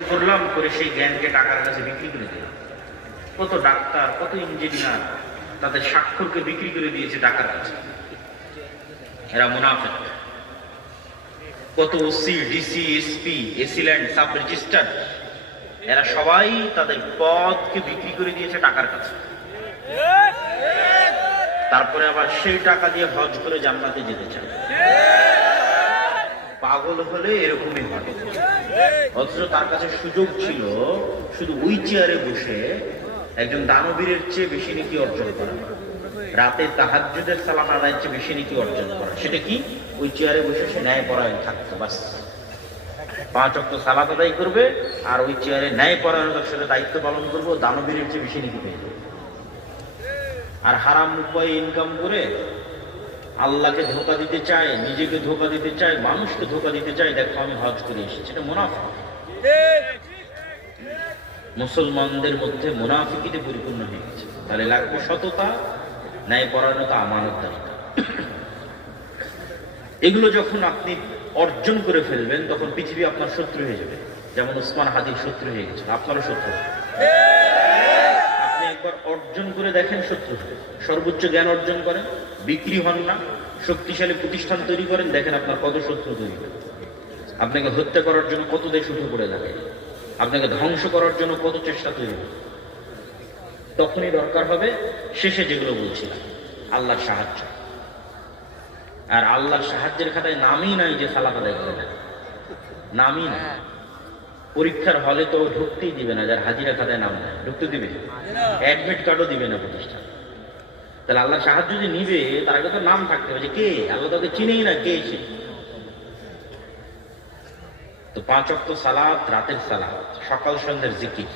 করলাম, করে সেই জ্ঞানকে টাকার কাছে বিক্রি করে দিলাম। কত ডাক্তার, কত ইঞ্জিনিয়ার তাদের স্বাক্ষরকে বিক্রি করে দিয়েছে টাকার কাছে। এরা মুনাফিক। কত OC, DC, SP, AC land, sub registrar, এরা সবাই তাদের পদকে বিক্রি করে দিয়েছে টাকার কাছে। তারপরে আবার সেই টাকা দিয়ে হজ করে জান্নাতে যেতে চায়। পাগল হলে এরকমই হয়। অথচ তার কাছে সুযোগ ছিল শুধু ওই চেয়ারে বসে একজন দানবীরের চেয়ে বেশি নেকি অর্জন করা, রাতে তাহাজ্জুদের সালাত আদায়ের চেয়ে বেশি নেকি অর্জন করা। সেটা কি? ওই চেয়ারে বসে সে ন্যায়পরায়ণ থাকতো, বাস 5 ওয়াক্ত সালাত আদায় করবে আর ওই চেয়ারে ন্যায়পরায়ণতার সাথে দায়িত্ব পালন করবো, দানবীরের চেয়ে বেশি নেকি পেয়ে যাবে। আর হারাম উপায়ে ইনকাম করে আল্লাহকে ধোঁকা দিতে চায়, নিজেকে ধোঁকা দিতে চায়, মানুষকে ধোঁকা দিতে চায়, দেখো আমি হজ করে এসেছি। এটা মুনাফিক। মুসলমানদের মধ্যে মুনাফিকিতে পরিপূর্ণ হয়ে গেছে। তাহলে লাগবে সততা, ন্যায়পরায়ণতা, আমানতদারিতা। এগুলো যখন আপনি অর্জন করে ফেলবেন তখন পৃথিবী আপনার শত্রু হয়ে যাবে। যেমন উসমান হাদির শত্রু হয়ে গেছে, আপনারও শত্রু। আপনি একবার অর্জন করে দেখেন শত্রু। সর্বোচ্চ জ্ঞান অর্জন করেন, বিক্রি হন না, শক্তিশালী প্রতিষ্ঠান তৈরি করেন, দেখেন আপনার কত শত্রু তৈরি হয়। আপনাকে হত্যা করার জন্য কত দেশ উঠে পড়ে থাকে, আপনাকে ধ্বংস করার জন্য কত চেষ্টা তৈরি হয়। তখনই দরকার হবে শেষে যেগুলো বলছিলাম, আল্লাহর সাহায্য। আর আল্লাহর সাহায্যের খাতায় নামই নাই যে সালাত আদায় করে না, নামই নাই। পরীক্ষার হলে তো ঢুকতেই দিবে না, যার হাজিরা খাতায় নাম নেয় ঢুকতে দিবে, অ্যাডমিট কার্ডও দিবে না প্রতিষ্ঠান। তাহলে আল্লাহ সাহায্য যে নিবে তার আগে তো নাম থাকতে হবে যে কে। আল্লাহ তাকে চিনেই না কে সে। তো 5 ওয়াক্ত সালাত, রাতের সালাত, সকাল সন্ধ্যার জিকির,